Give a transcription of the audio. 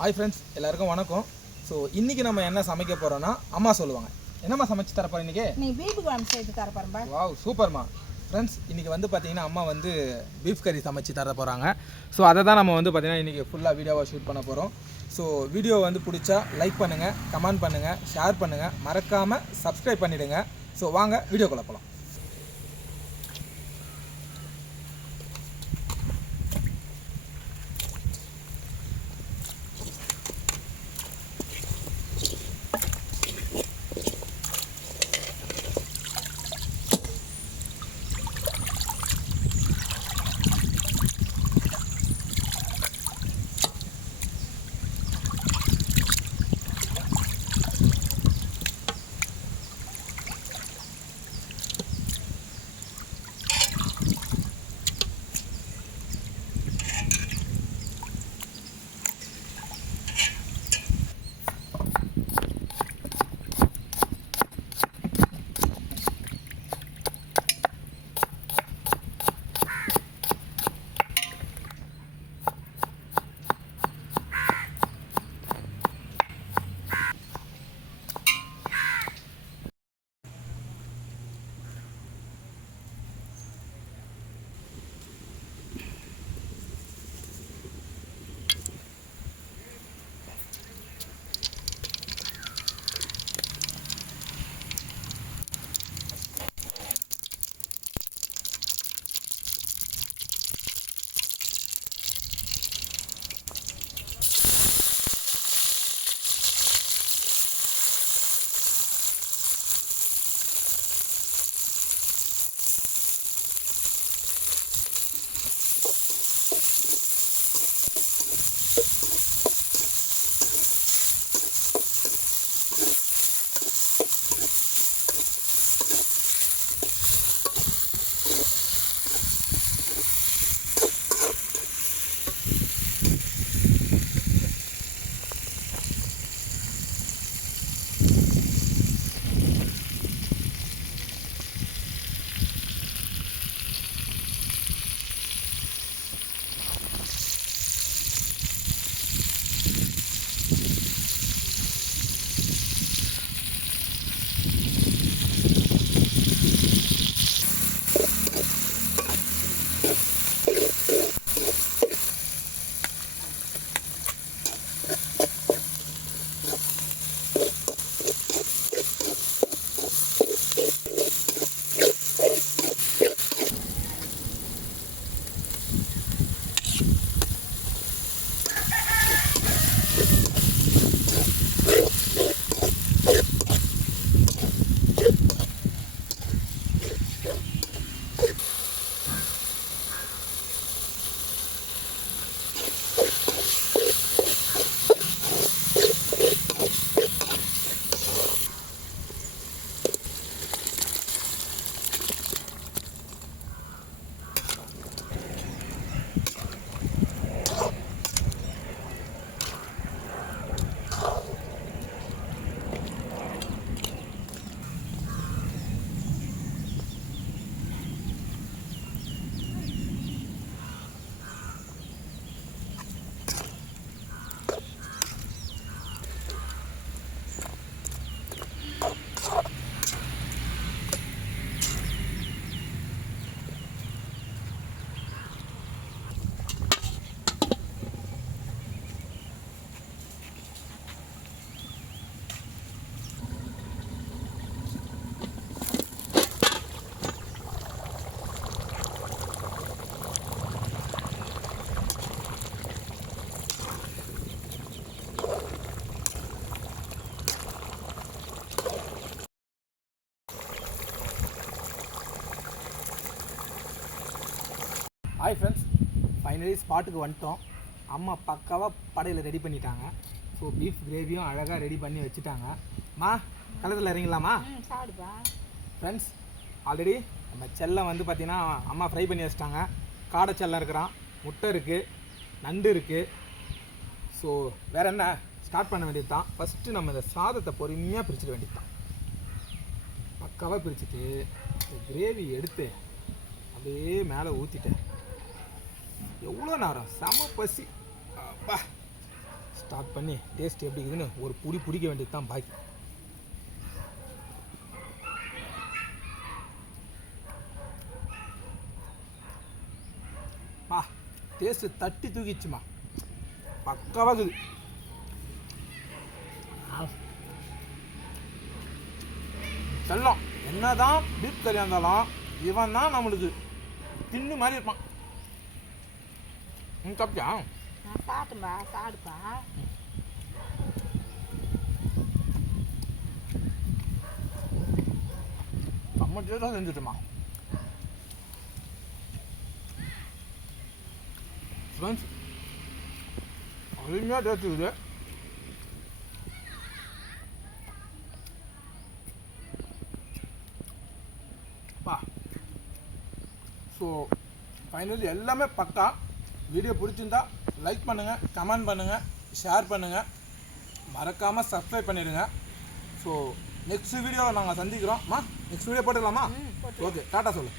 Hi friends, எல்லாருக்கும் வணக்கம். So இன்றைக்கி நம்ம என்ன சமைக்க போகிறோன்னா அம்மா சொல்லுவாங்க. என்னம்மா சமைச்சு தரப்போம் இன்றைக்கி? நீ பீஃப் குழம்பு செய்து தரப்போறேன்பா. வாவ், சூப்பர்மா. ஃப்ரெண்ட்ஸ், இன்றைக்கி வந்து பார்த்திங்கன்னா அம்மா வந்து பீஃப் கறி சமைச்சு தர போகிறாங்க. ஸோ அதை தான் நம்ம வந்து பார்த்திங்கன்னா இன்றைக்கி ஃபுல்லாக வீடியோவாக ஷூட் பண்ண போகிறோம். ஸோ வீடியோ வந்து பிடிச்சா லைக் பண்ணுங்கள், கமெண்ட் பண்ணுங்கள், ஷேர் பண்ணுங்கள், மறக்காமல் சப்ஸ்கிரைப் பண்ணிவிடுங்க. ஸோ வாங்க வீடியோக்குள்ளே போகலாம். ஹாய் ஃப்ரெண்ட்ஸ், ஃபைனலி ஸ்பாட்டுக்கு வந்துட்டோம். அம்மா பக்காவாக படையில் ரெடி பண்ணிட்டாங்க. ஸோ பீஃப் கிரேவியும் அழகாக ரெடி பண்ணி வச்சுட்டாங்க. கலத்தில் இறங்கலாமா? சாப்பிடுப்பா. ஃப்ரெண்ட்ஸ், ஆல்ரெடி நம்ம செல்லம் வந்து பார்த்திங்கன்னா அம்மா ஃப்ரை பண்ணி வச்சுட்டாங்க. காடை செல்லம் இருக்கிறான், முட்டை இருக்குது, நண்டு இருக்குது. ஸோ வேறு என்ன, ஸ்டார்ட் பண்ண வேண்டியது தான். ஃபஸ்ட்டு நம்ம இந்த சாதத்தை பொறுமையாக பிரிச்சிட வேண்டியது தான். பக்காவாக பிரிச்சுட்டு கிரேவி எடுத்து அப்படியே மேலே ஊற்றிட்டேன். எவ்வளோ நேரம், செம பசி. அப்பா, ஸ்டார்ட் பண்ணி டேஸ்ட் எப்படி இருக்குதுன்னு ஒரு புடி பிடிக்க வேண்டியது தான் பாக்கி. டேஸ்ட்டு தட்டி தூக்கிச்சுமா, பக்காவாக இருக்குது. செல்லம் என்னதான் பீப் கறியாக இருந்தாலும் இவன் தான் நம்மளுக்கு தின்னு மாதிரி இருப்பான். சாப்பிட்டியா? நான் சாப்பிட்டேன்பா, சாப்பிடுப்பா. நம்ம டேஸ்ட்டாக செஞ்சுட்டுமா ஃப்ரெண்ட்ஸ், அருமையாக டேஸ்ட் இருக்குது. ஸோ ஃபைனலி எல்லாமே பக்கா. வீடியோ பிடிச்சிருந்தா லைக் பண்ணுங்கள், கமெண்ட் பண்ணுங்கள், ஷேர் பண்ணுங்கள், மறக்காமல் சப்ஸ்கிரைப் பண்ணிடுங்க. ஸோ நெக்ஸ்ட் வீடியோவை நாங்கள் சந்திக்கிறோம். நெக்ஸ்ட் வீடியோ போட்டுக்கலாமா? ஓகே, டாட்டா சொல்லு.